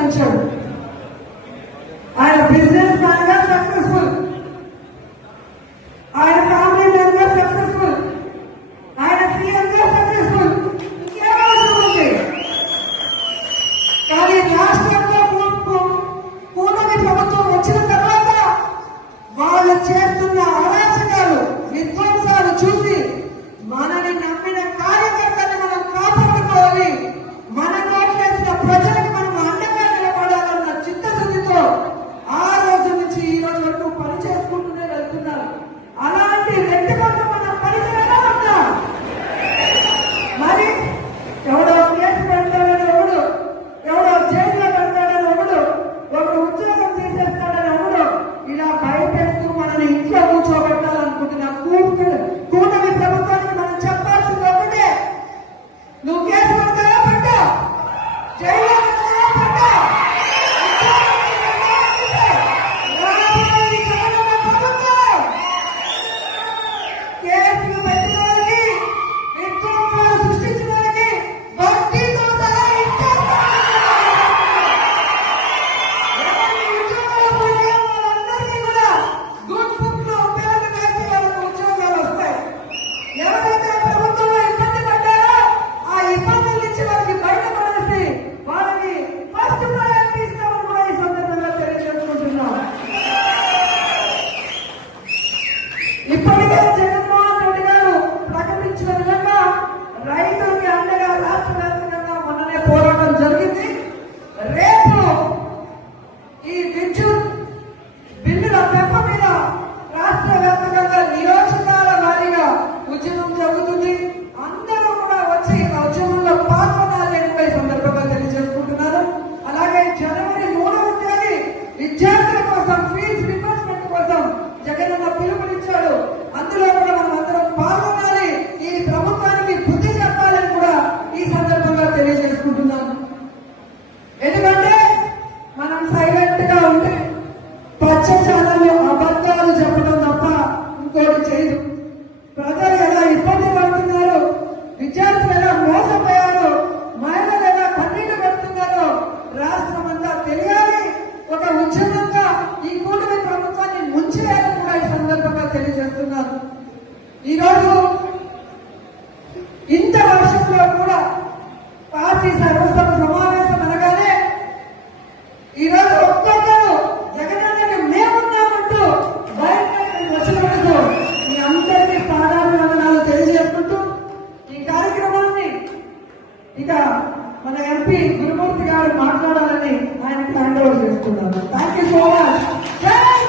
సాధించాడు. ఆయన business man గా సక్సెస్ఫుల్, ఆయన ఫ్యామిలీ మ్యాన్ గా సక్సెస్ఫుల్, ఆయన సీఎం గా సక్సెస్ఫుల్. ఇంకేమవసరం ఉంది? కానీ రాష్ట్రంలో కూటమి ప్రభుత్వం వచ్చిన తర్వాత వాళ్ళు చేస్తున్న అరాచకాలు, విధ్వంసాలు చూసి మనని నమ్మిన కార్యకర్తని మనం కాపాడుకోవాలి, మన కోట్లేసిన ప్రజలకు మనం అండగా నిలబడాలన్న చిత్తశుద్ధితో ఆ రోజు నుంచి ఈ రోజు వరకు పని చేసుకుంటూనే వెళ్తున్నారు. అలాంటి వ్యక్తి కోసం మనం పనిచేయగా ఉంటాం. మరి ఎవడో కేసు పెడతాడని ఒకడు, ఎవడో జైల్లో పెడతాడని ఒకడు ఉద్యోగం తీసేస్తాడని ఒకడు ఇలా భయపెడుతూ మనని ఇంట్లో కూర్చోబెట్టాలనుకుంటున్న కూటమి ప్రభుత్వానికి మనం చెప్పాల్సింది ఒకటే, నువ్వు కేసు పెడతావా పెట్టా, జైల్లో పెట్టా, కేసులు పెట్టడానికి, విధ్వంసాలు సృష్టించడానికి వడ్డీతో సహా వాళ్ళందరికీ కూడా గుడ్ బుక్ లో పేరు వేసి వాళ్ళకు ఉద్యోగాలు వస్తాయి. ఎవరైతే ప్రభుత్వంలో ఇబ్బంది పడ్డారో ఆ ఇబ్బందుల నుంచి వాళ్ళకి బయటపడేసి వాళ్ళకి ఫస్ట్ ప్రయారిటీ ఇస్తామని కూడా ఈ సందర్భంగా తెలియజేసుకుంటున్నాం. ఇప్పటికే జగన్మోహన్ రెడ్డి గారు ప్రకటించిన విధంగా రైతులకి అండగా రాష్ట్ర వ్యాప్తంగా మొన్ననే పోరాటం జరిగింది. రేపు ఈ విద్యుత్ బిల్లుల పెంప మీద రాష్ట్ర వ్యాప్తంగా నియోజకాల వారీగా ఉద్యమం జరుగుతుంది. అందరూ కూడా వచ్చి ఆ ఉద్యమంలో పాల్గొనాలని కూడా ఈ సందర్భంగా తెలియజేసుకుంటున్నారు. అలాగే జనవరి 3వ తేదీ విద్యార్థుల కోసం ఫీజు రియంబర్స్మెంట్ కోసం జగనన్న పిలుపునిచ్చాడు. అందులో కూడా మనం అందరం పాల్గొనాలి, ఈ ప్రభుత్వానికి బుద్ధి చెప్పాలని కూడా ఈ సందర్భంగా తెలియజేసుకుంటున్నాను. ఎందుకంటే మనం సైలెంట్ గా ఉంటే పచ్చ ఛానల్లో అబద్ధాలు చెప్పడం తప్ప ఇంకోటి చేయదు. ప్రజలు ఎలా ఇబ్బంది పడుతున్నారు, విద్యార్థులు ఎలా మోసపోయారు, మహిళలు ఎలా కన్నీళ్లు పెడుతున్నారో రాష్ట్రం అంతా తెలియాలి. ఒక ఉద్యమంగా ఈ కూటమి ప్రభుత్వాన్ని ముంచేయాలని కూడా ఈ సందర్భంగా తెలియజేస్తున్నారు. ఈరోజు ఇంత వర్షంలో కూడా పార్టీ సర్వసభ సమావేశం అనగానే ఈరోజు ఒక్కొక్కరు జగనన్నకి మేమున్నామంటూ బయటకు వచ్చినందుకు మీ అందరికీ పాదాభివందనాలు తెలియజేసుకుంటూ ఈ కార్యక్రమాన్ని ఇక మన ఎంపీ గురుమూర్తి గారు మాట్లాడాలని ఆయనకి హ్యాండ్ ఓవర్ చేస్తున్నాను. Thank you so much.